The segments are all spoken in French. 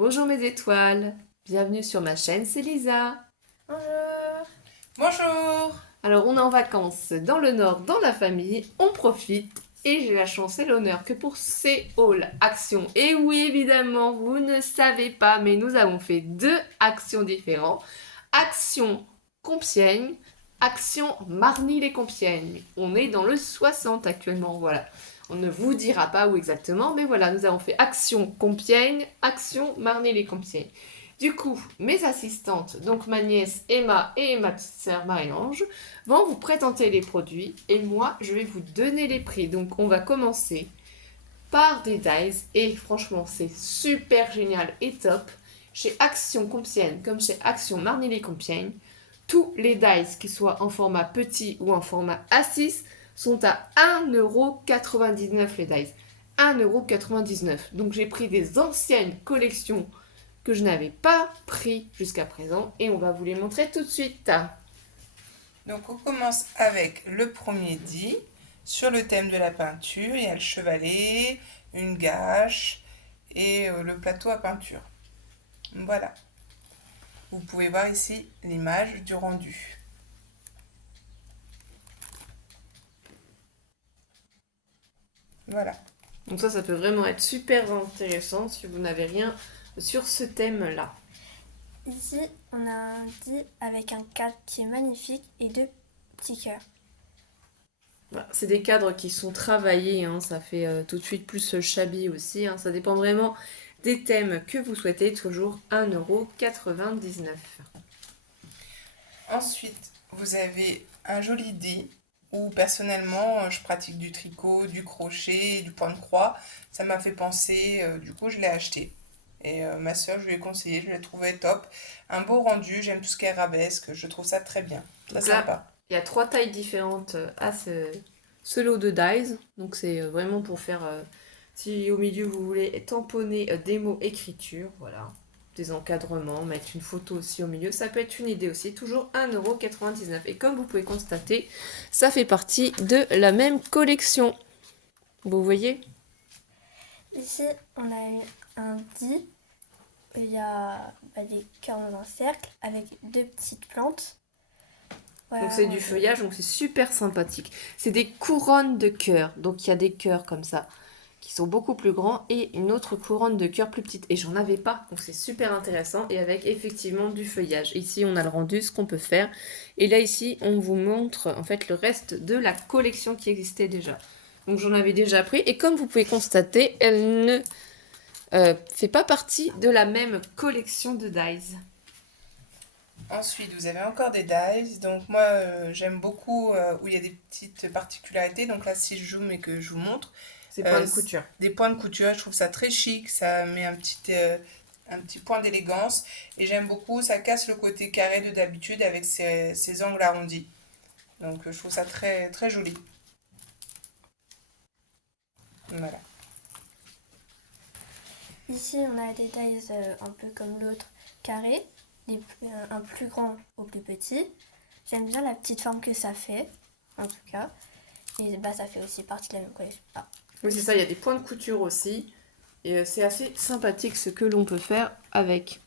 Bonjour mes étoiles, bienvenue sur ma chaîne, c'est Lisa. Bonjour. Bonjour. Alors on est en vacances dans le nord, dans la famille, on profite et j'ai la chance et l'honneur que pour ces hauls actions, et oui évidemment vous ne savez pas mais nous avons fait deux actions différentes. Action Compiègne, action Marny-les-Compiègnes. On est dans le 60 actuellement, voilà. On ne vous dira pas où exactement, mais voilà, nous avons fait action Compiègne, action Marny-les-Compiègnes. Du coup, mes assistantes, donc ma nièce Emma et ma petite sœur Marie-Ange, vont vous présenter les produits et moi, je vais vous donner les prix. Donc, on va commencer par des dies et franchement, c'est super génial et top. Chez Action Compiègne comme chez Action Marny-les-Compiègnes, tous les dies, qu'ils soient en format petit ou en format A6, sont à 1,99€ les dies. 1,99€. Donc j'ai pris des anciennes collections que je n'avais pas pris jusqu'à présent et on va vous les montrer tout de suite. Donc on commence avec le premier dit. Sur le thème de la peinture, il y a le chevalet, une gâche et le plateau à peinture. Voilà. Vous pouvez voir ici l'image du rendu. Voilà. Donc ça peut vraiment être super intéressant si vous n'avez rien sur ce thème-là. Ici, on a un dit avec un cadre qui est magnifique et deux petits cœurs. Voilà, c'est des cadres qui sont travaillés, hein, ça fait tout de suite plus shabby aussi, hein, ça dépend vraiment des thèmes que vous souhaitez, toujours 1,99€. Ensuite, vous avez un joli dé où personnellement je pratique du tricot, du crochet, du point de croix. Ça m'a fait penser, du coup je l'ai acheté. Et ma soeur, je lui ai conseillé, je l'ai trouvé top. Un beau rendu, j'aime tout ce qui est arabesque, je trouve ça très bien, très Donc là, sympa. il y a 3 tailles différentes à ce lot de dies, donc c'est vraiment pour faire, si au milieu vous voulez tamponner des mots écriture, voilà. Des encadrements, mettre une photo aussi au milieu, ça peut être une idée aussi, toujours 1,99€. Et comme vous pouvez constater, ça fait partie de la même collection. Vous voyez? Ici, on a un dit. Il y a des cœurs dans un cercle avec deux petites plantes. Voilà, Donc c'est du rangées. feuillage, donc c'est super sympathique. C'est des couronnes de cœurs, donc il y a des cœurs comme ça qui sont beaucoup plus grands et une autre couronne de cœurs plus petite. Et j'en avais pas, donc c'est super intéressant et avec effectivement du feuillage. Ici on a le rendu, ce qu'on peut faire. Et là ici on vous montre en fait le reste de la collection qui existait déjà. Donc j'en avais déjà pris et comme vous pouvez constater, elle ne fait pas partie de la même collection de dies. Ensuite, vous avez encore des dies. Donc moi, j'aime beaucoup où il y a des petites particularités. Donc là, si je zoome et que je vous montre, C'est point de couture. des points de couture, je trouve ça très chic. Ça met un petit point d'élégance. Et j'aime beaucoup, ça casse le côté carré de d'habitude avec ses angles arrondis. Donc je trouve ça très, très joli. Voilà. Ici, on a des dies un peu comme l'autre, carrés, un plus grand au plus petit. J'aime bien la petite forme que ça fait, en tout cas. Et ça fait aussi partie de la même collection. Ah. Oui, c'est ça, il y a des points de couture aussi. Et c'est assez sympathique ce que l'on peut faire avec.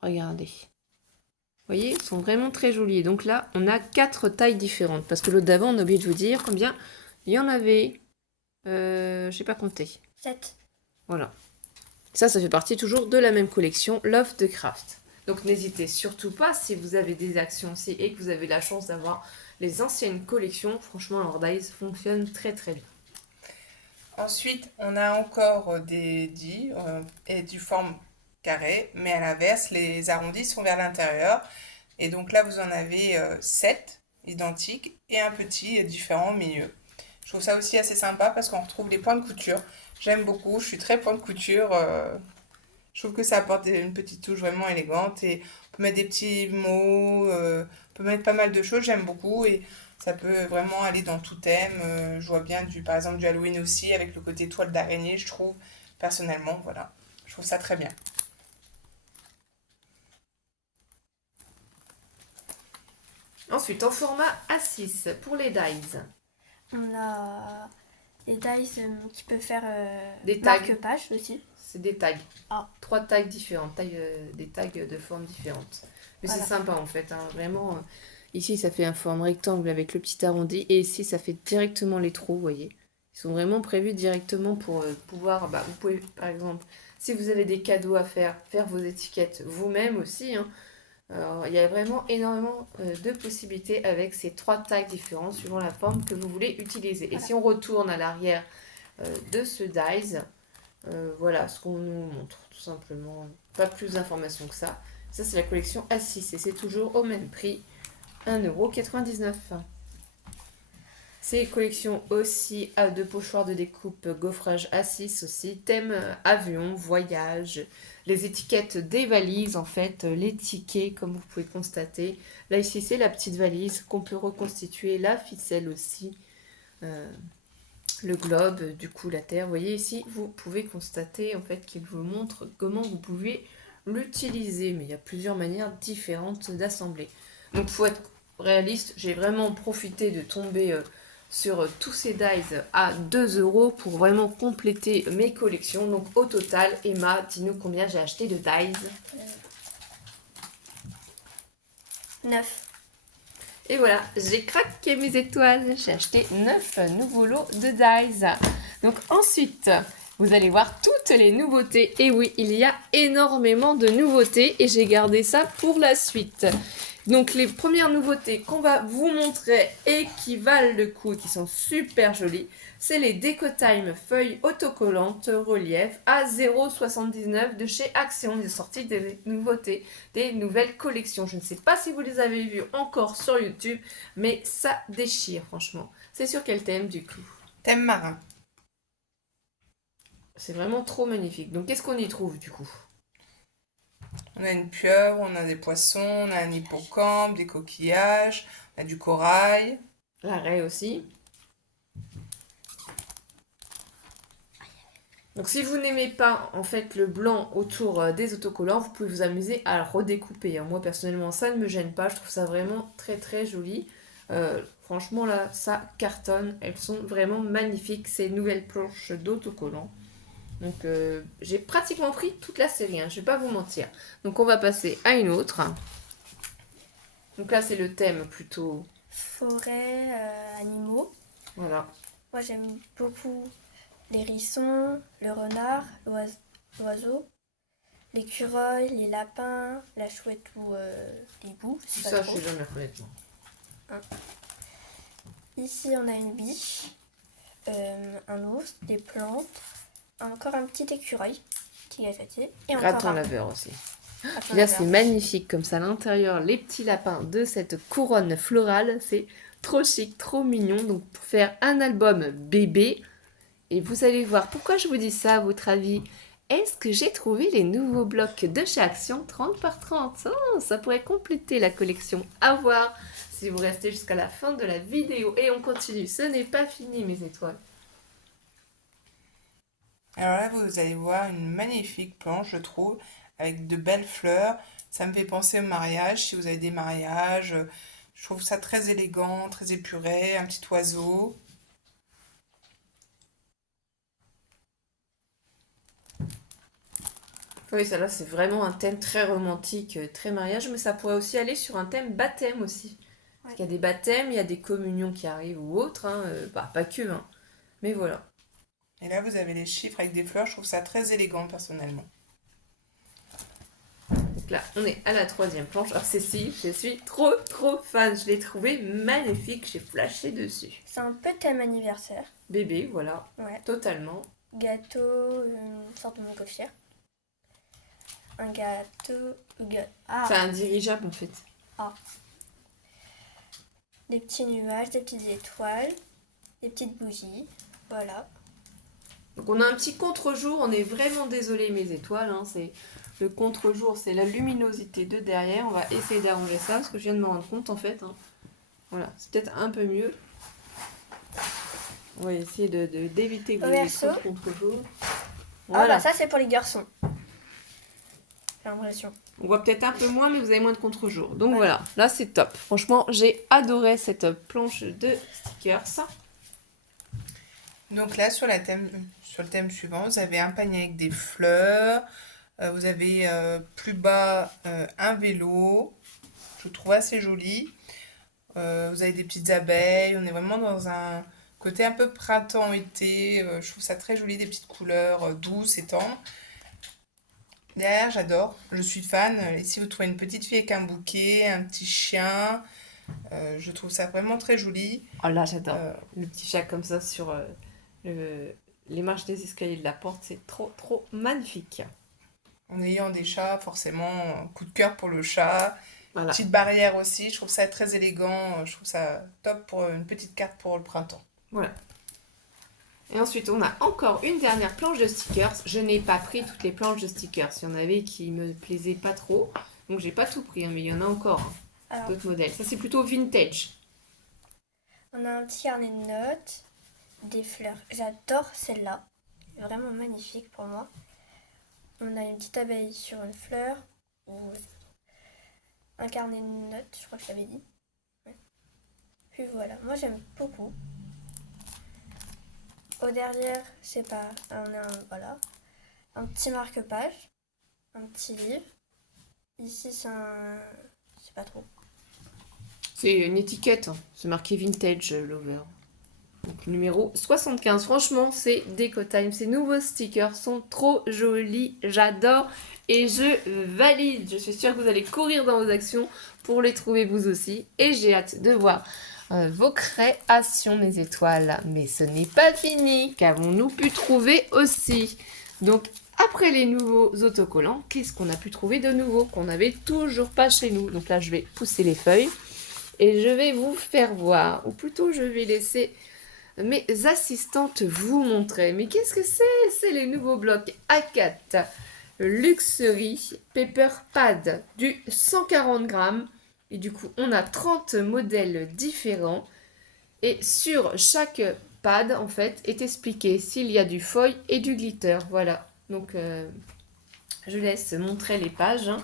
Regardez. Vous voyez, ils sont vraiment très jolis. Donc là, on a 4 tailles différentes. Parce que l'autre d'avant, on a oublié de vous dire combien il y en avait. Je sais pas compter. 7. Voilà. Ça fait partie toujours de la même collection, Love the Craft. Donc n'hésitez surtout pas, si vous avez des actions aussi et que vous avez la chance d'avoir les anciennes collections, franchement, leur dies fonctionne très très bien. Ensuite, on a encore des dits et du forme carré, mais à l'inverse, les arrondis sont vers l'intérieur. Et donc là, vous en avez 7 identiques et un petit différent au milieu. Je trouve ça aussi assez sympa parce qu'on retrouve les points de couture. J'aime beaucoup, je suis très point de couture. Je trouve que ça apporte une petite touche vraiment élégante et on peut mettre des petits mots, on peut mettre pas mal de choses, j'aime beaucoup et ça peut vraiment aller dans tout thème. Je vois bien par exemple du Halloween aussi avec le côté toile d'araignée, je trouve personnellement, voilà. Je trouve ça très bien. Ensuite, en format A6 pour les dies. On a les dies qui peuvent faire Des tags. marque-page aussi. C'est des tags. Ah. 3 tags différents, des tags de formes différentes. Mais Voilà. c'est sympa en fait, hein, vraiment. Ici, ça fait un forme rectangle avec le petit arrondi. Et ici, ça fait directement les trous, vous voyez. Ils sont vraiment prévus directement pour pouvoir... Bah, vous pouvez, par exemple, si vous avez des cadeaux à faire vos étiquettes vous-même aussi. Hein. Alors, il y a vraiment énormément de possibilités avec ces 3 tags différents suivant la forme que vous voulez utiliser. Et Voilà. si on retourne à l'arrière de ce dies, voilà ce qu'on nous montre, tout simplement. Pas plus d'informations que ça. Ça, c'est la collection A6 et c'est toujours au même prix, 1,99 €. C'est collection aussi à 2 pochoirs de découpe, gaufrage A6 aussi, thème avion, voyage, les étiquettes des valises en fait, les tickets comme vous pouvez constater. Là ici c'est la petite valise qu'on peut reconstituer, la ficelle aussi, le globe, du coup la terre. Vous voyez ici, vous pouvez constater en fait qu'il vous montre comment vous pouvez l'utiliser, mais il y a plusieurs manières différentes d'assembler. Donc il faut être réaliste, j'ai vraiment profité de tomber sur tous ces dies à 2 € pour vraiment compléter mes collections. Donc au total, Emma, dis-nous combien j'ai acheté de dies. 9. Et voilà, j'ai craqué mes étoiles. J'ai acheté 9 nouveaux lots de dies. Donc ensuite, vous allez voir toutes les nouveautés. Et oui, il y a énormément de nouveautés et j'ai gardé ça pour la suite. Donc les premières nouveautés qu'on va vous montrer et qui valent le coup et qui sont super jolies, c'est les Decotime feuilles autocollantes relief à 0,79 € de chez Action. Ils ont sorti des nouveautés, des nouvelles collections. Je ne sais pas si vous les avez vues encore sur YouTube, mais ça déchire franchement. C'est sur quel thème du coup? Thème marin. C'est vraiment trop magnifique. Donc qu'est-ce qu'on y trouve du coup? On a une pieuvre, on a des poissons, on a un hippocampe, des coquillages, on a du corail. La raie aussi. Donc si vous n'aimez pas en fait le blanc autour des autocollants, vous pouvez vous amuser à le redécouper. Moi personnellement ça ne me gêne pas, je trouve ça vraiment très très joli. Franchement là ça cartonne, elles sont vraiment magnifiques ces nouvelles planches d'autocollants. Donc j'ai pratiquement pris toute la série, hein, je vais pas vous mentir. Donc on va passer à une autre. Donc là c'est le thème plutôt... Forêt, animaux. Voilà. Moi j'aime beaucoup les hérissons, le renard, l'oiseau, l'écureuil, les lapins, la chouette ou l'hibou. je sais pas Ça trop. je sais jamais reconnaître. Ici on a une biche, un ours, des plantes, encore un petit écureuil qui est acheté. Et encore Gratin un laveur aussi. gratin Là, laveur. c'est magnifique comme ça à l'intérieur, les petits lapins de cette couronne florale, c'est trop chic, trop mignon. Donc pour faire un album bébé, et vous allez voir pourquoi je vous dis ça à votre avis. Est-ce que j'ai trouvé les nouveaux blocs de chez Action 30 par 30? Oh, ça pourrait compléter la collection. À voir si vous restez jusqu'à la fin de la vidéo. Et on continue, ce n'est pas fini mes étoiles. Alors là, vous allez voir une magnifique planche, je trouve, avec de belles fleurs. Ça me fait penser au mariage, si vous avez des mariages. Je trouve ça très élégant, très épuré, un petit oiseau. Oui, ça là, c'est vraiment un thème très romantique, très mariage, mais ça pourrait aussi aller sur un thème baptême aussi. Parce qu'il y a des baptêmes, il y a des communions qui arrivent ou autres, hein, pas que, hein. Mais voilà. Et là, vous avez les chiffres avec des fleurs. Je trouve ça très élégant, personnellement. Donc là, on est à la 3e planche. Alors Cécile, je suis trop fan. Je l'ai trouvé magnifique, j'ai flashé dessus. C'est un peu thème anniversaire. Bébé, voilà, Ouais. totalement. Gâteau, une sorte de montgolfière. Un gâteau. Ah, C'est un dirigeable en fait. des petits nuages, des petites étoiles, des petites bougies. Voilà. Donc on a un petit contre-jour, on est vraiment désolé mes étoiles, hein, c'est le contre-jour, c'est la luminosité de derrière. On va essayer d'arranger ça parce que je viens de me rendre compte en fait. Hein. Voilà, c'est peut-être un peu mieux. On va essayer d'éviter que vous ayez trop de contre-jour. Voilà. Ah bah ça c'est pour les garçons. J'ai l'impression. On voit peut-être un peu moins, mais vous avez moins de contre-jour. Donc voilà, là c'est top. Franchement, j'ai adoré cette planche de stickers. Donc là, sur le thème suivant, vous avez un panier avec des fleurs. Vous avez plus bas un vélo. Je le trouve assez joli. Vous avez des petites abeilles. On est vraiment dans un côté un peu printemps-été. Je trouve ça très joli, des petites couleurs douces et tendres. Derrière, j'adore. Je suis fan. Ici, vous trouvez une petite fille avec un bouquet, un petit chien. Je trouve ça vraiment très joli. Oh là, j'adore. Euh, Le petit chat comme ça sur le- les marches des escaliers de la porte, c'est trop, trop magnifique. En ayant des chats, forcément, coup de cœur pour le chat. Voilà. Petite barrière aussi, je trouve ça très élégant. Je trouve ça top pour une petite carte pour le printemps. Voilà. Et ensuite, on a encore une dernière planche de stickers. Je n'ai pas pris toutes les planches de stickers. Il y en avait qui me plaisaient pas trop. Donc, j'ai pas tout pris, hein, mais il y en a encore Alors, d'autres modèles. Ça, c'est plutôt vintage. on a un petit carnet de notes, des fleurs. J'adore celle-là. Vraiment magnifique pour moi. On a une petite abeille sur une fleur. Ou un carnet de notes, je crois que je l'avais dit. Ouais. Puis voilà, moi j'aime beaucoup. Au derrière, je sais pas, on a un petit marque-page, un petit livre. Ici, c'est un. Je sais pas trop. C'est une étiquette. Hein. C'est marqué vintage lover. Donc, numéro 75. Franchement, c'est Déco Time. Ces nouveaux stickers sont trop jolis. J'adore et je valide. Je suis sûre que vous allez courir dans vos actions pour les trouver vous aussi. Et j'ai hâte de voir vos créations, mes étoiles. Mais ce n'est pas fini. Qu'avons-nous pu trouver aussi? Donc, après les nouveaux autocollants, qu'est-ce qu'on a pu trouver de nouveau qu'on n'avait toujours pas chez nous? Donc là, je vais pousser les feuilles et je vais vous faire voir. Ou plutôt, je vais laisser mes assistantes vous montrer. Mais qu'est-ce que c'est? C'est les nouveaux blocs A4 Luxury Paper Pad du 140 grammes. Et du coup, on a 30 modèles différents. Et sur chaque pad, en fait, est expliqué s'il y a du foil et du glitter. Voilà. Donc, je laisse montrer les pages hein,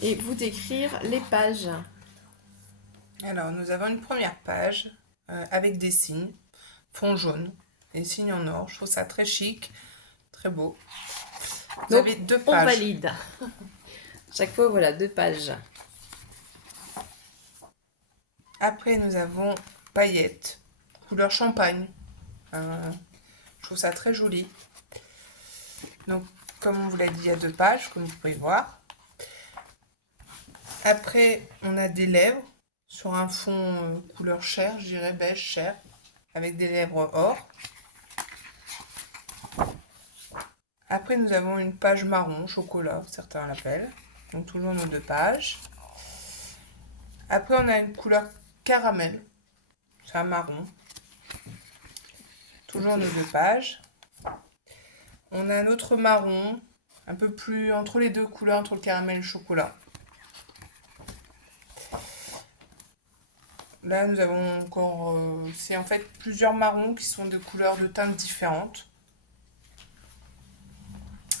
et vous décrire les pages. Alors, nous avons une première page avec des signes, fond jaune, des signes en or. Je trouve ça très chic, très beau. Vous Donc, avez deux on pages. valide. Chaque fois, voilà, 2 pages. Après, nous avons paillettes, couleur champagne. Je trouve ça très joli. Donc, comme on vous l'a dit, il y a deux pages, comme vous pouvez voir. Après, on a des lèvres sur un fond couleur chair, je dirais beige chair, avec des lèvres or. Après, nous avons une page marron, chocolat, certains l'appellent. Donc, toujours nos deux pages. Après, on a une couleur caramel. C'est un marron. Toujours nos deux pages. On a un autre marron, un peu plus entre les deux couleurs, entre le caramel et le chocolat. Là, nous avons encore... c'est en fait plusieurs marrons qui sont de couleurs de teintes différentes.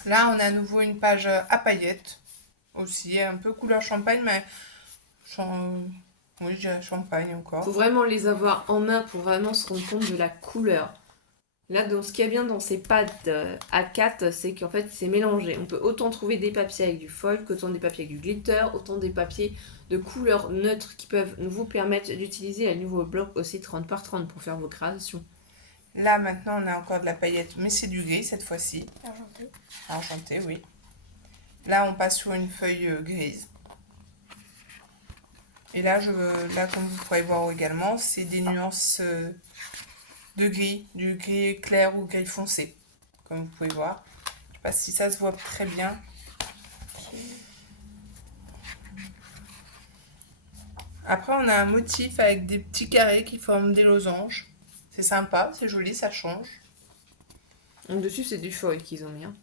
Là, on a à nouveau une page à paillettes. Aussi, un peu couleur champagne, mais... Oui, je dirais champagne encore. Faut vraiment les avoir en main pour vraiment se rendre compte de la couleur. Là, donc, ce qui est bien dans ces pads A4, c'est qu'en fait, c'est mélangé. On peut autant trouver des papiers avec du foil qu'autant des papiers avec du glitter, autant des papiers de couleurs neutres qui peuvent vous permettre d'utiliser un nouveau bloc aussi 30 par 30 pour faire vos créations. Là, maintenant, on a encore de la paillette, mais c'est du gris cette fois-ci. Argenté. Argenté, oui. Là, on passe sur une feuille grise. Et là, là, comme vous pourrez voir également, c'est des nuances de gris, du gris clair ou gris foncé, comme vous pouvez voir. Je ne sais pas si ça se voit très bien. Après, on a un motif avec des petits carrés qui forment des losanges. C'est sympa, c'est joli, ça change. Donc, dessus, c'est du foil qu'ils ont mis. Hein.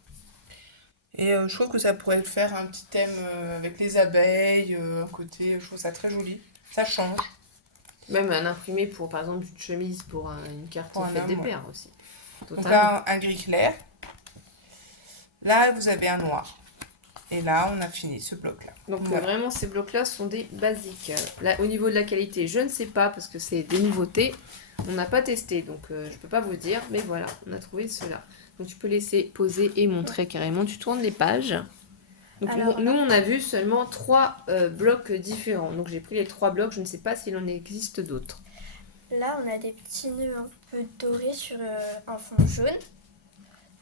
Et je trouve que ça pourrait faire un petit thème avec les abeilles, un côté, je trouve ça très joli. Ça change. Même un imprimé pour, par exemple, une chemise pour une carte Pour un fête des homme, ouais. pères aussi. Donc Totalement. là, un gris clair. Là, vous avez un noir. Et là, on a fini ce bloc-là. Donc Voilà. vraiment, ces blocs-là sont des basiques. Là, au niveau de la qualité, je ne sais pas parce que c'est des nouveautés. On n'a pas testé, donc je peux pas vous dire. Mais voilà, on a trouvé cela. Donc tu peux laisser poser et montrer carrément. Tu tournes les pages. Donc Alors, nous, on a vu seulement 3 blocs différents. Donc j'ai pris les 3 blocs. Je ne sais pas s'il en existe d'autres. là, on a des petits nœuds un peu dorés sur un fond jaune.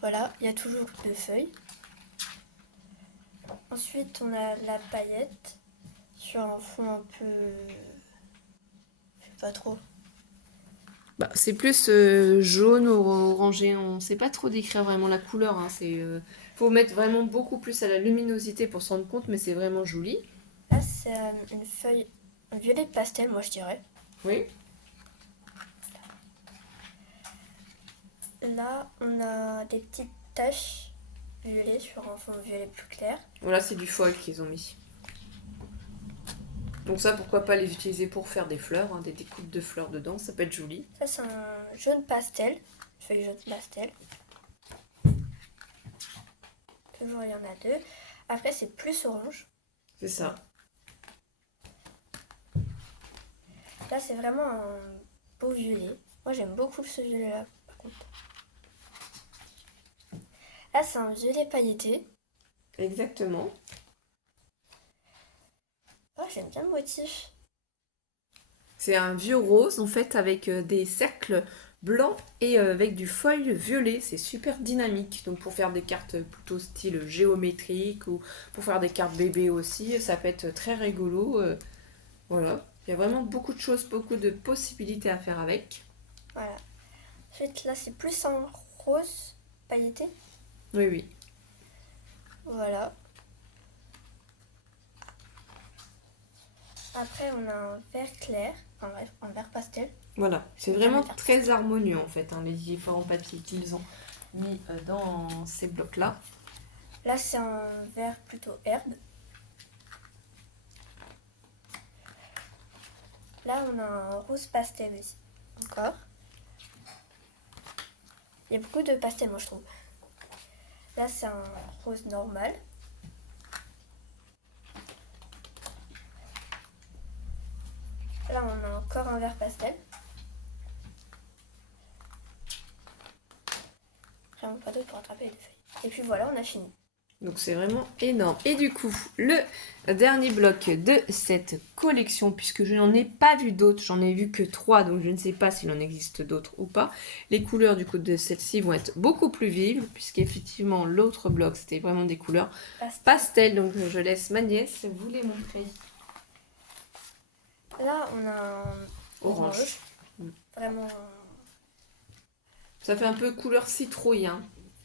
Voilà, il y a toujours 2 feuilles. Ensuite, on a la paillette sur un fond un peu... Je sais pas trop. Bah, c'est plus jaune ou orangé. On ne sait pas trop décrire vraiment la couleur. Hein. Faut mettre vraiment beaucoup plus à la luminosité pour se rendre compte, mais c'est vraiment joli. Là, c'est une feuille un violet pastel, moi je dirais. Oui. Là, on a des petites taches violet sur un fond violet plus clair. Voilà, c'est du foil qu'ils ont mis. Donc ça, pourquoi pas les utiliser pour faire des fleurs, hein, des découpes de fleurs dedans, ça peut être joli. Ça, c'est un jaune pastel, feuille jaune pastel. Toujours, il y en a 2. Après, c'est plus orange. C'est ça. Là, c'est vraiment un beau violet. Moi, j'aime beaucoup ce violet-là, par contre. Là, c'est un violet pailleté. Exactement. Oh, j'aime bien le motif. C'est un vieux rose, en fait, avec des cercles blancs et avec du foil violet. C'est super dynamique. Donc pour faire des cartes plutôt style géométrique ou pour faire des cartes bébés aussi, ça peut être très rigolo. Voilà. Il y a vraiment beaucoup de choses, beaucoup de possibilités à faire avec. Voilà. Ensuite, là, c'est plus un rose pailleté. Oui, oui. Voilà. Après, on a un vert clair. Enfin bref, un vert pastel. Voilà, c'est Bien vraiment le vert. très harmonieux en fait, hein, les différents papiers qu'ils ont mis dans ces blocs-là. Là, c'est un vert plutôt herbe. Là, on a un rose pastel aussi. Encore. Il y a beaucoup de pastels, moi, je trouve. Là, c'est un rose normal. Là, on a encore un vert pastel. Vraiment pas d'autre pour attraper les feuilles. Et puis voilà, on a fini. Donc c'est vraiment énorme. Et du coup, le dernier bloc de cette collection, puisque je n'en ai pas vu d'autres, j'en ai vu que 3, donc je ne sais pas s'il en existe d'autres ou pas. Les couleurs du coup de celle-ci vont être beaucoup plus vives, puisqu'effectivement l'autre bloc c'était vraiment des couleurs pastel. Donc je laisse ma nièce vous les montrer. Là, on a un orange. Vraiment. Ça fait un peu couleur citrouille, hein.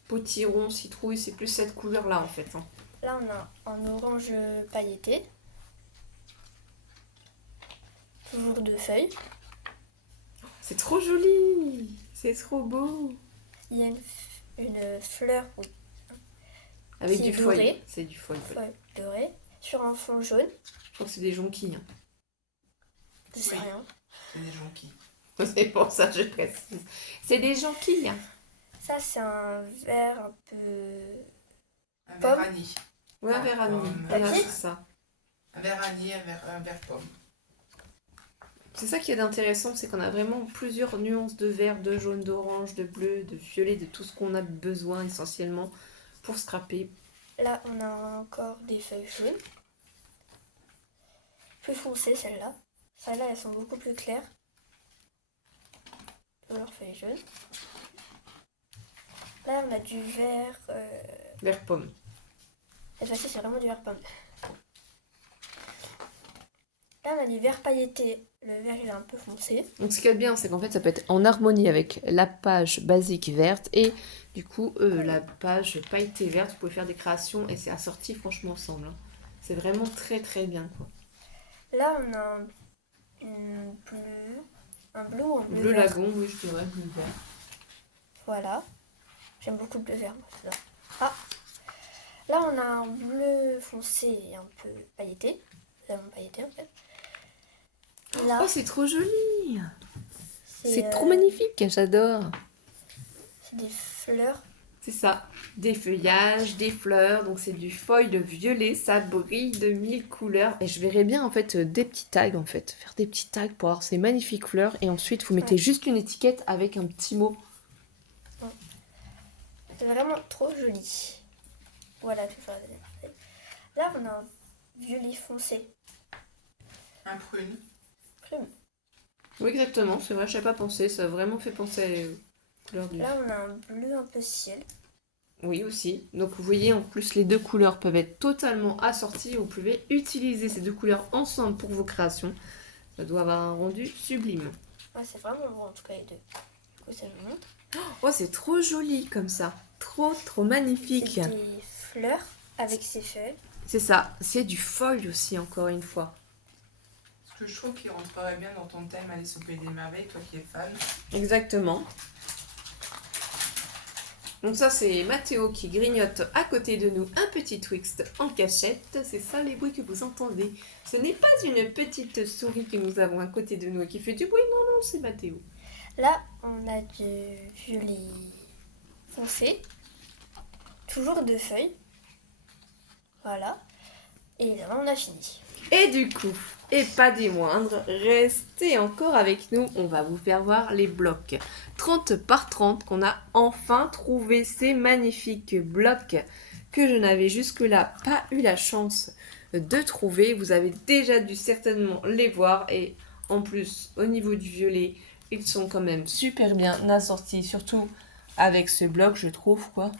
Potiron, citrouille, c'est plus cette couleur-là en fait. Hein. Là, on a un orange pailleté. Toujours 2 feuilles. C'est trop joli, c'est trop beau. Il y a une fleur Avec qui du est foil, dorée. c'est du foil. Feuille dorée sur un fond jaune. Je crois que c'est des jonquilles. Hein. Je sais Oui. rien. C'est des jonquilles. C'est pour ça que je précise. C'est des jonquilles. Hein. Ça, c'est un vert un peu. Un Pomme. verre anis. Ouais, un verre à nuit. Pomme. Voilà, Papier. c'est ça. Un verre anis, un verre pomme. C'est ça qui est intéressant, c'est qu'on a vraiment plusieurs nuances de vert, de jaune, d'orange, de bleu, de violet, de tout ce qu'on a besoin essentiellement pour scraper. Là, on a encore des feuilles jaunes. Plus foncées, celles-là. Celles-là, elles sont beaucoup plus claires. Toujours feuilles jaunes. Là, on a du vert. Vert pomme. Cette fois-ci, c'est vraiment du vert pomme. Là, on a du vert pailleté. Le vert, il est un peu foncé. Donc ce qu'il y a de bien, c'est qu'en fait ça peut être en harmonie avec la page basique verte et du coup la page pailletée verte. Vous pouvez faire des créations et c'est assorti franchement ensemble. Hein. C'est vraiment très très bien quoi. Là, on a un bleu ou un bleu Bleu vert. lagon, oui je dirais, bleu vert. Voilà. J'aime beaucoup le bleu vert, moi, j'adore. Ah. Là, on a un bleu foncé et un peu pailleté. Vraiment pailleté, en fait. Là, Oh c'est trop joli. C'est c'est trop magnifique, j'adore. c'est des fleurs C'est ça, des feuillages, des fleurs, donc c'est du foil violet, ça brille de 1000 couleurs. Et je verrais bien en fait des petits tags en fait, faire des petits tags pour avoir ces magnifiques fleurs et ensuite vous mettez Ouais. juste une étiquette avec un petit mot. C'est vraiment trop joli. Voilà, tout ça. Là, on a un violet foncé. Un prune. Prune. Oui exactement, c'est vrai, je n'avais pas pensé, ça a vraiment fait penser à couleur du... Là, on a un bleu un peu ciel. Oui aussi, donc vous voyez en plus les deux couleurs peuvent être totalement assorties, vous pouvez utiliser ces deux couleurs ensemble pour vos créations. Ça doit avoir un rendu sublime. Ouais, c'est vraiment beau en tout cas les deux. Du coup, ça je vous montre. Oh c'est trop joli comme ça, trop magnifique. C'est des fleurs avec ses feuilles. C'est ça, c'est du foil aussi, encore une fois. Ce que je trouve qui rentrerait bien dans ton thème Alice au Pays des Merveilles, toi qui es fan. Exactement. Donc ça, c'est Mathéo qui grignote à côté de nous un petit Twixt en cachette. C'est ça les bruits que vous entendez. Ce n'est pas une petite souris que nous avons à côté de nous et qui fait du bruit, non, c'est Mathéo. Là, on a du violet foncé. Toujours deux feuilles. Voilà. Et là, on a fini. Et du coup, et pas des moindres, restez encore avec nous, on va vous faire voir les blocs 30 par 30 qu'on a enfin trouvé, ces magnifiques blocs que je n'avais jusque-là pas eu la chance de trouver. Vous avez déjà dû certainement les voir et en plus au niveau du violet, ils sont quand même super bien assortis, surtout avec ce bloc je trouve quoi.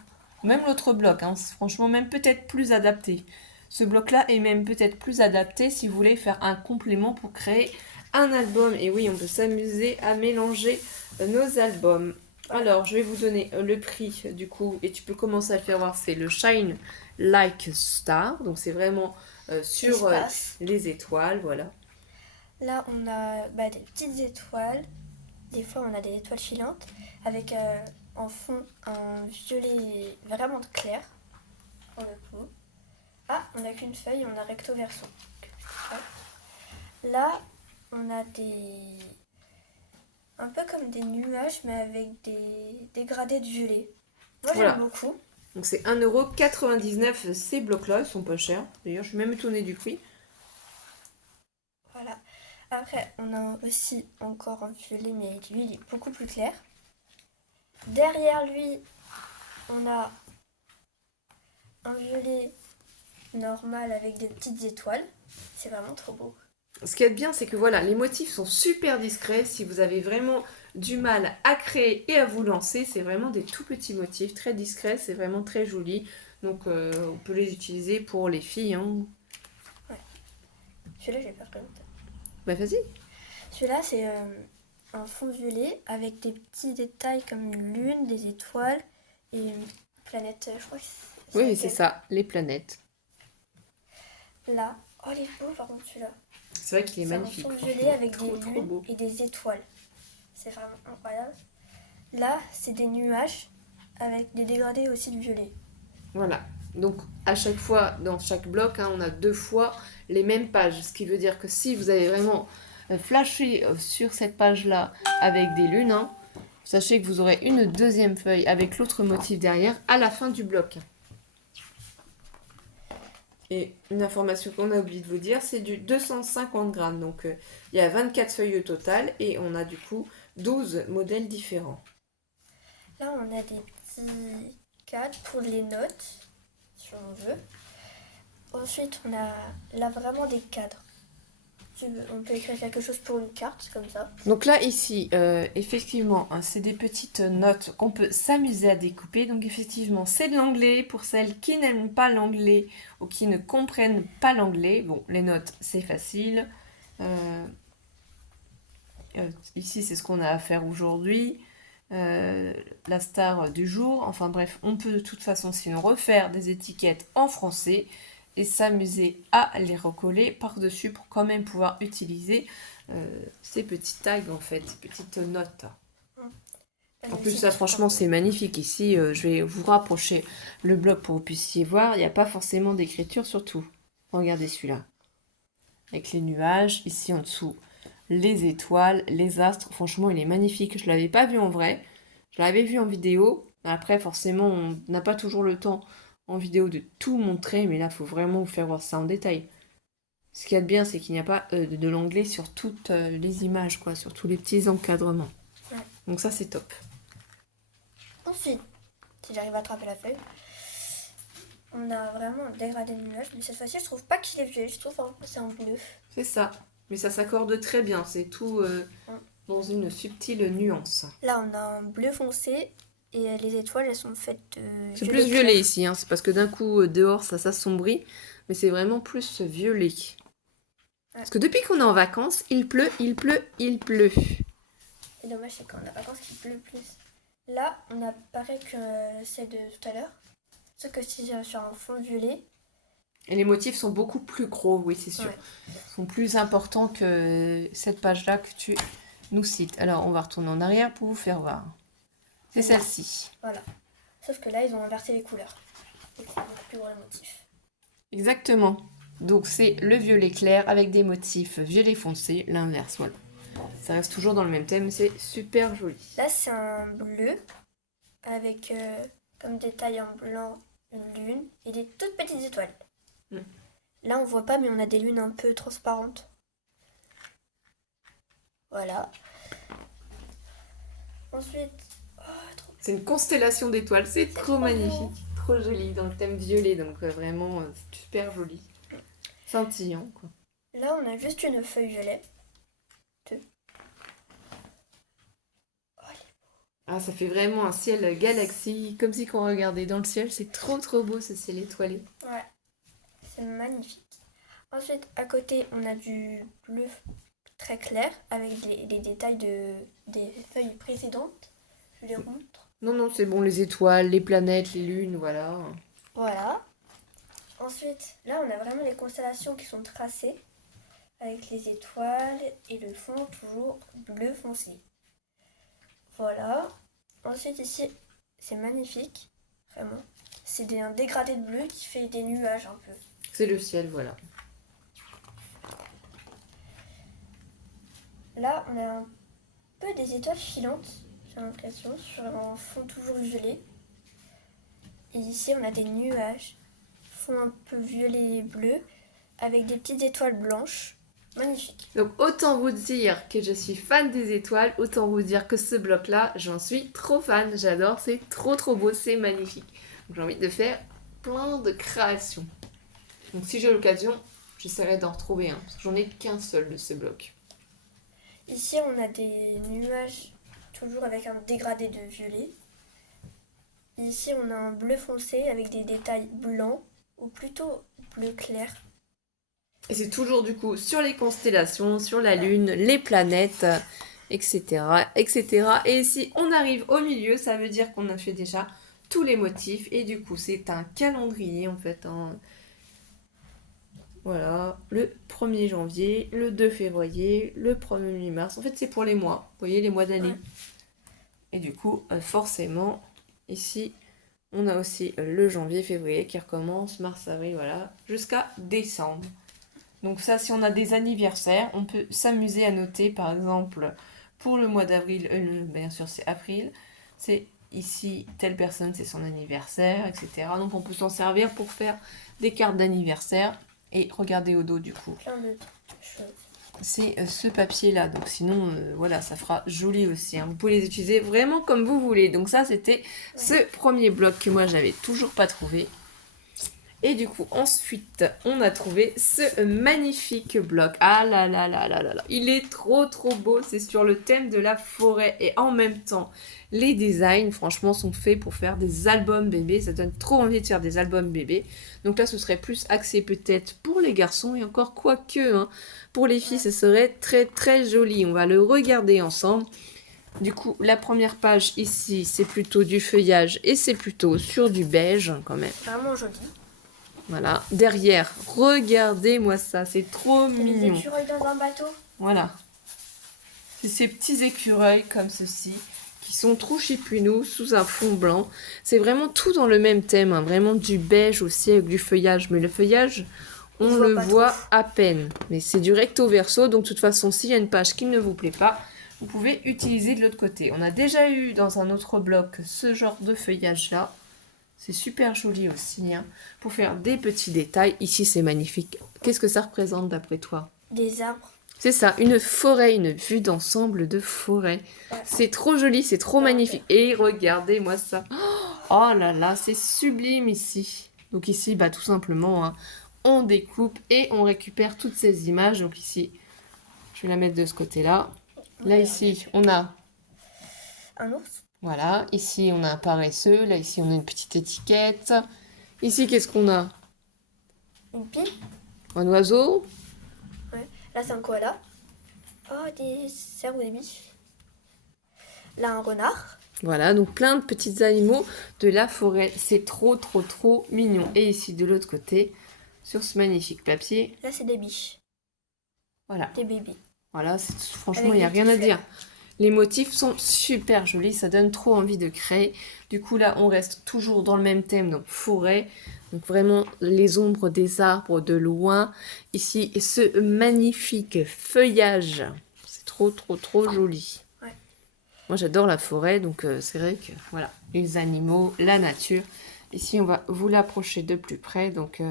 Même l'autre bloc, hein, c'est franchement même peut-être plus adapté. Ce bloc-là est même peut-être plus adapté si vous voulez faire un complément pour créer un album. Et oui, on peut s'amuser à mélanger nos albums. Alors, je vais vous donner le prix du coup, et tu peux commencer à le faire voir, c'est le Shine Like a Star. Donc c'est vraiment sur Espace. les étoiles, voilà. Là, on a des petites étoiles. Des fois, on a des étoiles filantes avec en fond un violet vraiment clair pour le coup. Ah, on n'a qu'une feuille, on a recto verso. Là, on a un peu comme des nuages, mais avec des dégradés de violet. Moi, Voilà. j'aime beaucoup. Donc c'est 1,99€ ces blocs-là, ils sont pas chers. D'ailleurs, je suis même étonnée du prix. Voilà. Après, on a aussi encore un violet, mais lui, il est beaucoup plus clair. Derrière lui, on a un violet normal avec des petites étoiles. C'est vraiment trop beau. Ce qui est bien, c'est que voilà, les motifs sont super discrets. Si vous avez vraiment du mal à créer et à vous lancer, c'est vraiment des tout petits motifs, très discrets, c'est vraiment très joli. Donc on peut les utiliser pour les filles. Hein. Celui-là, j'ai peur quand même. Bah vas-y. Celui-là, c'est un fond violet avec des petits détails comme une lune, des étoiles et une planète, je crois que Oui, laquelle. c'est ça, les planètes. Là, oh, il est beau par contre celui-là. C'est vrai qu'il est magnifique. C'est un fond franchement. violet avec Trop, des trop lunes beau. et des étoiles. C'est vraiment incroyable. Là, c'est des nuages avec des dégradés aussi de violet. Voilà. Donc à chaque fois, dans chaque bloc, hein, on a 2 fois les mêmes pages. Ce qui veut dire que si vous avez vraiment flashé sur cette page-là avec des lunes, hein, sachez que vous aurez une deuxième feuille avec l'autre motif derrière à la fin du bloc. Et une information qu'on a oublié de vous dire, c'est du 250 grammes. Donc il y a 24 feuilles au total et on a du coup 12 modèles différents. Là, on a des petits cadres pour les notes, si on veut. Ensuite, on a là vraiment des cadres. On peut écrire quelque chose pour une carte, comme ça. Donc là, ici, effectivement, hein, c'est des petites notes qu'on peut s'amuser à découper. Donc effectivement, c'est de l'anglais pour celles qui n'aiment pas l'anglais ou qui ne comprennent pas l'anglais. Bon, les notes, c'est facile. Ici, c'est ce qu'on a à faire aujourd'hui. La star du jour. Enfin bref, on peut de toute façon sinon refaire des étiquettes en français et s'amuser à les recoller par-dessus pour quand même pouvoir utiliser ces petits tags en fait, ces petites notes. En plus, ça franchement, c'est magnifique. Ici, je vais vous rapprocher le bloc pour que vous puissiez voir. Il n'y a pas forcément d'écriture sur tout. Regardez celui-là. Avec les nuages, ici en dessous, les étoiles, les astres. Franchement, il est magnifique. Je ne l'avais pas vu en vrai. Je l'avais vu en vidéo. Après, forcément, on n'a pas toujours le temps en vidéo de tout montrer, mais là, il faut vraiment vous faire voir ça en détail. Ce qu'il y a de bien, c'est qu'il n'y a pas de l'anglais sur toutes les images, quoi, sur tous les petits encadrements. Ouais. Donc ça, c'est top. Ensuite, si j'arrive à attraper la feuille, on a vraiment un dégradé de nuage, mais cette fois-ci, je trouve pas qu'il est violet, je trouve que c'est en bleu. C'est ça. Mais ça s'accorde très bien. C'est tout dans une subtile nuance. Là, on a un bleu foncé et les étoiles, elles sont faites de C'est plus clair. violet ici. Hein. C'est parce que d'un coup, dehors, ça s'assombrit. Mais c'est vraiment plus violet. Parce que depuis qu'on est en vacances, il pleut, il pleut, il pleut. Et dommage, c'est quand on a vacances qu'il pleut plus. Là, on a pareil que celle de tout à l'heure. Sauf que si j'ai sur un fond violet, Et les motifs sont beaucoup plus gros, oui, c'est sûr. ouais. Ils sont plus importants que cette page-là que tu nous cites. Alors, on va retourner en arrière pour vous faire voir. C'est celle-ci. Voilà. Sauf que là, ils ont inversé les couleurs. Donc c'est beaucoup plus gros le motif. Exactement. Donc, c'est le violet clair avec des motifs violet foncé, l'inverse, voilà. Ça reste toujours dans le même thème, c'est super joli. Là, c'est un bleu avec comme détail en blanc une lune et des toutes petites étoiles. Mm. Là, on voit pas, mais on a des lunes un peu transparentes. Voilà. Ensuite, C'est une constellation d'étoiles, c'est trop trop magnifique, beau. trop joli, dans le thème violet, donc vraiment super joli. Scintillant, quoi. Là, on a juste une feuille violet. Ah, ça fait vraiment un ciel galaxie, comme si qu'on regardait dans le ciel, c'est trop trop beau ce ciel étoilé. Ouais, c'est magnifique. Ensuite, à côté, on a du bleu très clair avec des détails des feuilles précédentes. Je les montre. Non, non, c'est bon, les étoiles, les planètes, les lunes, voilà. Voilà. Ensuite, là, on a vraiment les constellations qui sont tracées avec les étoiles et le fond toujours bleu foncé. Voilà. Ensuite, ici, c'est magnifique. Vraiment. C'est un dégradé de bleu qui fait des nuages un peu. C'est le ciel, voilà. Là, on a un peu des étoiles filantes, j'ai l'impression, sur un fond toujours violet. Et ici, on a des nuages, fond un peu violet et bleu, avec des petites étoiles blanches. Magnifique. Donc autant vous dire que je suis fan des étoiles, autant vous dire que ce bloc-là, j'en suis trop fan. J'adore, c'est trop trop beau, c'est magnifique. Donc, j'ai envie de faire plein de créations. Donc si j'ai l'occasion, j'essaierai d'en retrouver un, parce que j'en ai qu'un seul de ce bloc. Ici, on a des nuages, toujours avec un dégradé de violet. Ici, on a un bleu foncé avec des détails blancs, ou plutôt bleu clair. Et c'est toujours du coup sur les constellations, sur la lune, les planètes, etc., etc. Et ici, on arrive au milieu, ça veut dire qu'on a fait déjà tous les motifs. Et du coup, c'est un calendrier en fait. Voilà, le 1er janvier, le 2 février, le 1er mars. En fait, c'est pour les mois. Vous voyez, les mois d'année. Ouais. Et du coup, forcément, ici, on a aussi le janvier, février qui recommence, mars, avril, voilà, jusqu'à décembre. Donc ça, si on a des anniversaires, on peut s'amuser à noter, par exemple, pour le mois d'avril, bien sûr c'est avril, c'est ici, telle personne, c'est son anniversaire, etc. Donc on peut s'en servir pour faire des cartes d'anniversaire. Et regardez au dos du coup. Plein de choses. C'est ce papier-là. Donc sinon, voilà, ça fera joli aussi. Hein. Vous pouvez les utiliser vraiment comme vous voulez. Donc ça, c'était ce premier bloc que moi, j'avais toujours pas trouvé. Et du coup, ensuite, on a trouvé ce magnifique bloc. Ah là là là là là là. Il est trop trop beau. C'est sur le thème de la forêt. Et en même temps, les designs, franchement, sont faits pour faire des albums bébés. Ça donne trop envie de faire des albums bébés. Donc là, ce serait plus axé peut-être pour les garçons. Et encore, quoique, hein, pour les filles, ce serait très très joli. On va le regarder ensemble. Du coup, la première page ici, c'est plutôt du feuillage. Et c'est plutôt sur du beige, quand même. Vraiment joli. Voilà, derrière, regardez-moi ça, c'est trop Des mignon. écureuils dans un bateau. Voilà. C'est ces petits écureuils comme ceci, qui sont trop chipinous sous un fond blanc. C'est vraiment tout dans le même thème, hein, vraiment du beige aussi avec du feuillage. Mais le feuillage, on le voit à peine. Mais c'est du recto verso, donc de toute façon, s'il y a une page qui ne vous plaît pas, vous pouvez utiliser de l'autre côté. On a déjà eu dans un autre bloc ce genre de feuillage-là. C'est super joli aussi, hein, pour faire des petits détails. Ici, c'est magnifique. Qu'est-ce que ça représente d'après toi? Des arbres. C'est ça, une forêt, une vue d'ensemble de forêt. C'est trop joli, c'est trop magnifique. Et regardez-moi ça. Oh là là, c'est sublime ici. Donc ici, bah, tout simplement, hein, on découpe et on récupère toutes ces images. Donc ici, je vais la mettre de ce côté-là. Là, ici, on a... Un ours. Voilà, ici, on a un paresseux. Là, ici, on a une petite étiquette. Ici, qu'est-ce qu'on a? Une pile. Un oiseau. Ouais. Là, c'est un koala. Oh, des cerfs ou des biches. Là, un renard. Voilà, donc plein de petits animaux de la forêt. C'est trop, trop, trop mignon. Et ici, de l'autre côté, sur ce magnifique papier, Là, c'est des biches. voilà. Des bébés. Voilà, franchement, Avec il n'y a des rien à petits dire. Les motifs sont super jolis, ça donne trop envie de créer. Du coup, là, on reste toujours dans le même thème, donc forêt. Donc vraiment, les ombres des arbres de loin. Ici, ce magnifique feuillage. C'est trop, trop, trop joli. Ouais. Moi, j'adore la forêt, donc c'est vrai que, voilà, les animaux, la nature. Ici, on va vous l'approcher de plus près. Donc,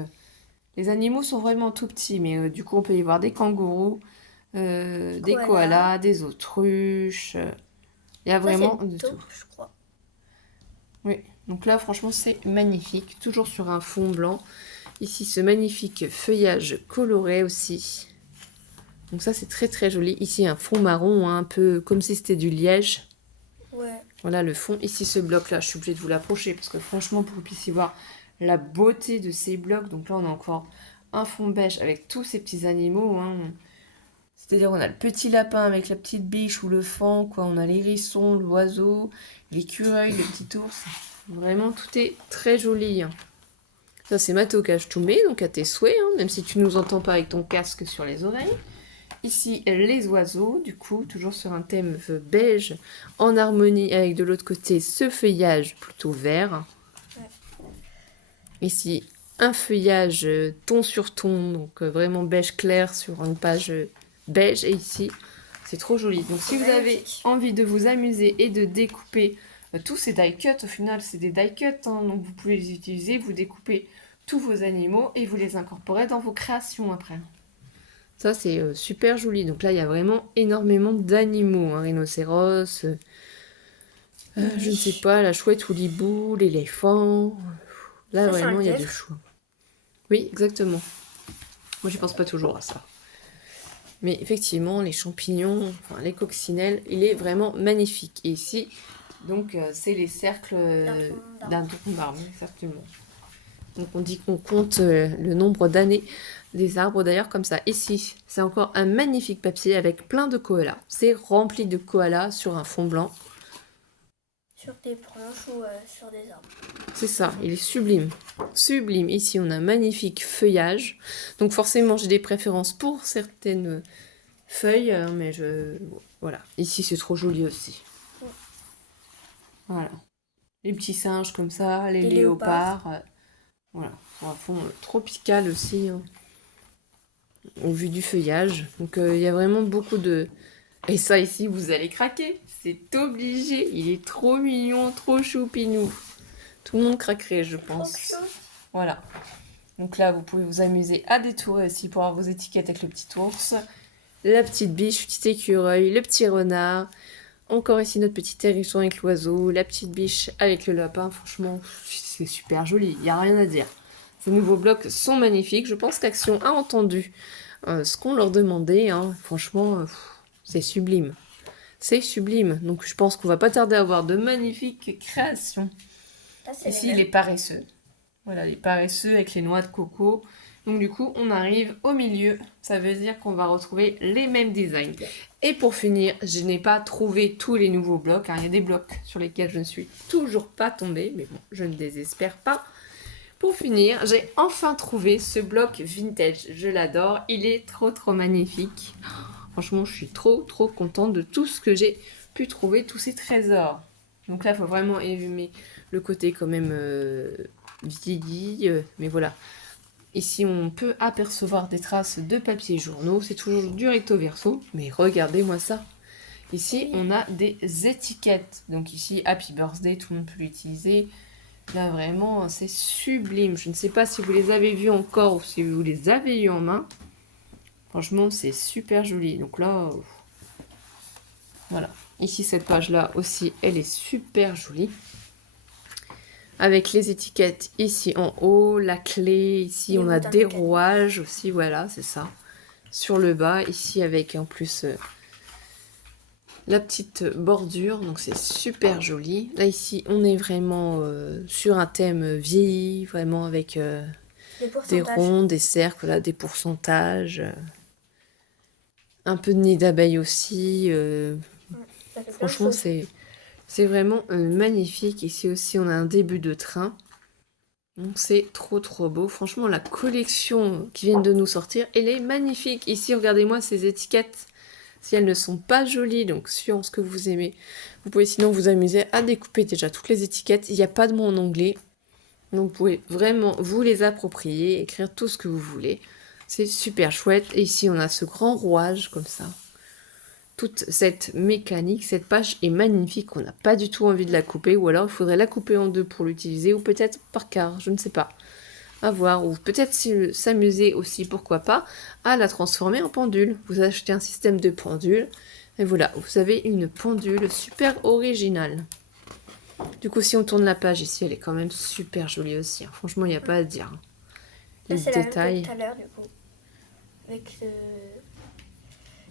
les animaux sont vraiment tout petits, mais du coup, on peut y voir des kangourous, des Koala. koalas, des autruches. Il y a Ça, vraiment c'est de taupe, tout. je crois. Oui, donc là, franchement, c'est magnifique. Toujours sur un fond blanc. Ici, ce magnifique feuillage coloré aussi. Donc ça, c'est très, très joli. Ici, un fond marron, hein, un peu comme si c'était du liège. Ouais. Voilà le fond. Ici, ce bloc-là, je suis obligée de vous l'approcher parce que franchement, pour que vous puissiez voir la beauté de ces blocs. Donc là, on a encore un fond beige avec tous ces petits animaux, hein. C'est-à-dire, on a le petit lapin avec la petite biche ou le faon, quoi. On a l'hérisson, l'oiseau, l'écureuil, le petit ours. Vraiment, tout est très joli, hein. Ça, c'est Matokage Toumé, donc à tes souhaits, hein, même si tu nous entends pas avec ton casque sur les oreilles. Ici, les oiseaux, du coup, toujours sur un thème beige, en harmonie avec de l'autre côté ce feuillage plutôt vert. Ouais. Ici, un feuillage ton sur ton, donc vraiment beige clair sur une page beige. Et ici, c'est trop joli. Donc si vous avez Magnifique. envie de vous amuser et de découper tous ces die cuts, au final, c'est des die cuts, hein, donc vous pouvez les utiliser, vous découpez tous vos animaux et vous les incorporez dans vos créations après. Ça, c'est super joli. Donc là, il y a vraiment énormément d'animaux. Un rhinocéros, je ne sais pas, la chouette ou l'hibou, l'éléphant. Là, Ça, c'est vraiment, un il y a du lièvre. choix. Oui, exactement. Moi, je pense pas toujours à ça. Mais effectivement, les champignons, enfin, les coccinelles, il est vraiment magnifique. Et ici, donc, c'est les cercles d'un tronc d'arbre, exactement. Donc, on dit qu'on compte le nombre d'années des arbres, d'ailleurs, comme ça. Ici, c'est encore un magnifique papier avec plein de koalas. C'est rempli de koalas sur un fond blanc. Sur des branches ou sur des arbres. C'est ça, il est sublime. Sublime. Ici, on a un magnifique feuillage. Donc forcément, j'ai des préférences pour certaines feuilles, hein, mais voilà. Ici, c'est trop joli aussi. Voilà. Les petits singes comme ça, les Des léopards. Voilà. Un fond tropical aussi, hein, au vu du feuillage. Donc il y a vraiment beaucoup de... Et ça ici, vous allez craquer. C'est obligé. Il est trop mignon, trop choupinou. Tout le monde craquerait, je pense. Trop cute. Voilà. Donc là, vous pouvez vous amuser à détourer aussi pour avoir vos étiquettes avec le petit ours, la petite biche, le petit écureuil, le petit renard. Encore ici notre petit hérisson avec l'oiseau, la petite biche avec le lapin. Franchement, c'est super joli. Il n'y a rien à dire. Ces nouveaux blocs sont magnifiques. Je pense qu'Action a entendu ce qu'on leur demandait, hein. Franchement, c'est sublime. C'est sublime. Donc je pense qu'on va pas tarder à avoir de magnifiques créations. Là, c'est Ici, les les mêmes. paresseux. Voilà, les paresseux avec les noix de coco. Donc du coup, on arrive au milieu. Ça veut dire qu'on va retrouver les mêmes designs. Et pour finir, je n'ai pas trouvé tous les nouveaux blocs, hein. Il y a des blocs sur lesquels je ne suis toujours pas tombée. Mais bon, je ne désespère pas. Pour finir, j'ai enfin trouvé ce bloc vintage. Je l'adore. Il est trop, trop magnifique. Franchement, je suis trop, trop contente de tout ce que j'ai pu trouver, tous ces trésors. Donc là, il faut vraiment aimer le côté quand même vieilli. Mais voilà. Ici, on peut apercevoir des traces de papier journaux. C'est toujours du recto verso. Mais regardez-moi ça. Ici, on a des étiquettes. Donc ici, Happy Birthday, tout le monde peut l'utiliser. Là, vraiment, c'est sublime. Je ne sais pas si vous les avez vus encore ou si vous les avez eu en main. Franchement, c'est super joli. Donc là, voilà. Ici, cette page-là aussi, elle est super jolie. Avec les étiquettes ici en haut, la clé. Ici, on a des rouages aussi. Voilà, c'est ça. Sur le bas, ici, avec en plus la petite bordure. Donc, c'est super joli. Là, ici, on est vraiment sur un thème vieilli. Vraiment avec des ronds, des cercles, là, des pourcentages. Un peu de nid d'abeille aussi. Franchement, c'est vraiment magnifique. Ici aussi, on a un début de train. Donc, c'est trop, trop beau. Franchement, la collection qui vient de nous sortir, elle est magnifique. Ici, regardez-moi ces étiquettes. Si elles ne sont pas jolies, donc suivant ce que vous aimez, vous pouvez sinon vous amuser à découper déjà toutes les étiquettes. Il n'y a pas de mots en anglais. Donc, vous pouvez vraiment vous les approprier, écrire tout ce que vous voulez. C'est super chouette. Et ici, on a ce grand rouage comme ça. Toute cette mécanique, cette page est magnifique. On n'a pas du tout envie de la couper. Ou alors, il faudrait la couper en deux pour l'utiliser. Ou peut-être par quart, je ne sais pas. À voir. Ou peut-être s'amuser aussi, pourquoi pas, à la transformer en pendule. Vous achetez un système de pendule. Et voilà, vous avez une pendule super originale. Du coup, si on tourne la page ici, elle est quand même super jolie aussi. Franchement, il n'y a pas à dire. Les détails. Tout à l'heure, du coup. Avec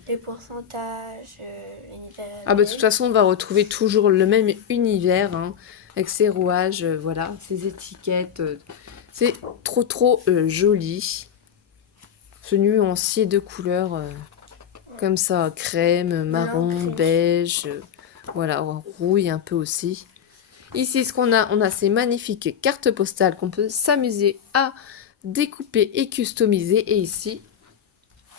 les pourcentages, l'univers. Ah bah de toute façon, on va retrouver toujours le même univers, hein, avec ses rouages, voilà, ses étiquettes. C'est trop trop joli. Ce nuancier de couleurs comme ça, crème, marron, beige, voilà, rouille un peu aussi. Ici, ce qu'on a, on a ces magnifiques cartes postales qu'on peut s'amuser à découper et customiser. Et ici,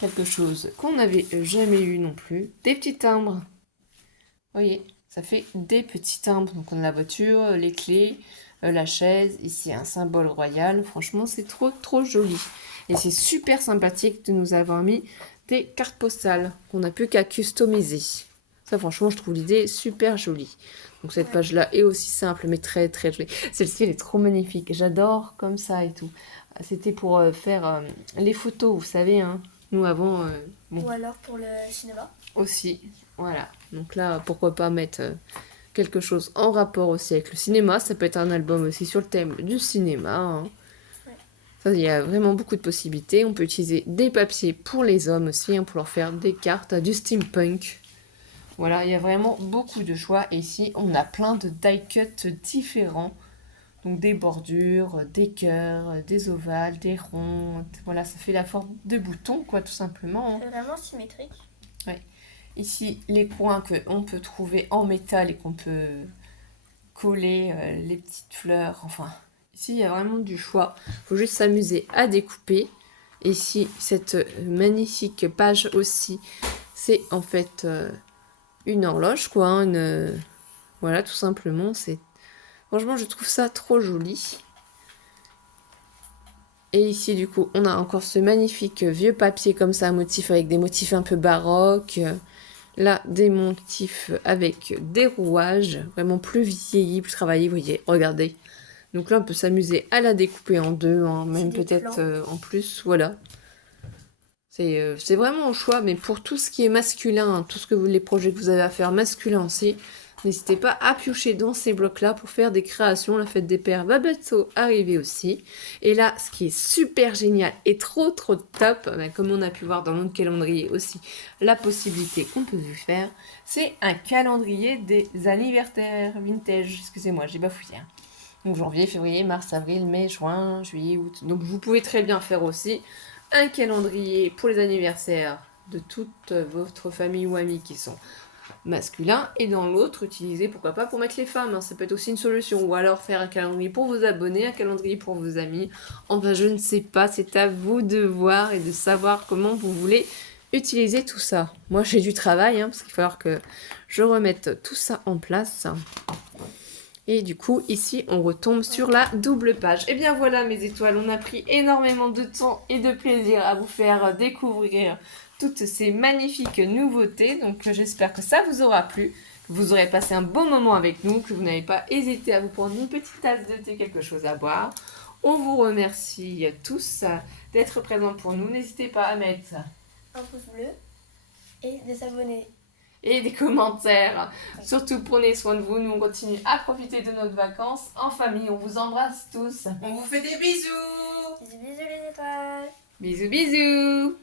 quelque chose qu'on n'avait jamais eu non plus, des petits timbres. Vous voyez, ça fait des petits timbres. Donc on a la voiture, les clés, la chaise, ici un symbole royal. Franchement, c'est trop trop joli. Et c'est super sympathique de nous avoir mis des cartes postales qu'on n'a plus qu'à customiser. Ça, franchement, je trouve l'idée super jolie. Donc cette page-là est aussi simple, mais très très jolie. Celle-ci, elle est trop magnifique. J'adore comme ça et tout. C'était pour faire les photos, vous savez, hein. Nous avons... Ou alors pour le cinéma. Aussi, voilà. Donc là, pourquoi pas mettre quelque chose en rapport aussi avec le cinéma. Ça peut être un album aussi sur le thème du cinéma, hein. Ça, il y a vraiment beaucoup de possibilités. On peut utiliser des papiers pour les hommes aussi, hein, pour leur faire des cartes, du steampunk. Voilà, il y a vraiment beaucoup de choix. Et ici, on a plein de die-cuts différents. Donc des bordures, des cœurs, des ovales, des ronds. Voilà, ça fait la forme de boutons, quoi, tout simplement. C'est vraiment symétrique. Ouais. Ici, les coins qu'on peut trouver en métal et qu'on peut coller, les petites fleurs. Enfin, ici, il y a vraiment du choix. Il faut juste s'amuser à découper. Ici, cette magnifique page aussi, c'est en fait une horloge, quoi. Hein, voilà, tout simplement. Franchement, je trouve ça trop joli. Et ici, du coup, on a encore ce magnifique vieux papier comme ça, motif avec des motifs un peu baroques. Là, des motifs avec des rouages, vraiment plus vieillis, plus travaillés, vous voyez, regardez. Donc là, on peut s'amuser à la découper en deux, hein, même peut-être en plus, voilà. C'est vraiment au choix, mais pour tout ce qui est masculin, hein, tout ce que les projets que vous avez à faire masculin aussi, n'hésitez pas à piocher dans ces blocs-là pour faire des créations. La fête des pères va bientôt arriver aussi. Et là, ce qui est super génial et trop trop top, comme on a pu voir dans notre calendrier aussi, la possibilité qu'on peut vous faire, c'est un calendrier des anniversaires vintage. Excusez-moi, j'ai bafouillé. Hein. Donc janvier, février, mars, avril, mai, juin, juillet, août. Donc vous pouvez très bien faire aussi un calendrier pour les anniversaires de toute votre famille ou amis qui sont masculin, et dans l'autre, utiliser pourquoi pas pour mettre les femmes, hein. Ça peut être aussi une solution, ou alors faire un calendrier pour vos abonnés, un calendrier pour vos amis, enfin je ne sais pas, c'est à vous de voir et de savoir comment vous voulez utiliser tout ça. Moi j'ai du travail, hein, parce qu'il va falloir que je remette tout ça en place. Et du coup, ici, on retombe sur la double page. Et bien voilà mes étoiles, on a pris énormément de temps et de plaisir à vous faire découvrir toutes ces magnifiques nouveautés. Donc j'espère que ça vous aura plu, que vous aurez passé un bon moment avec nous, que vous n'avez pas hésité à vous prendre une petite tasse de thé, quelque chose à boire. On vous remercie tous d'être présents pour nous. N'hésitez pas à mettre Un pouce bleu et des abonnés. et des commentaires. Surtout prenez soin de vous. Nous on continue à profiter de notre vacances en famille. On vous embrasse tous. On vous fait des bisous. Bisous, bisous les étoiles. Bisous bisous.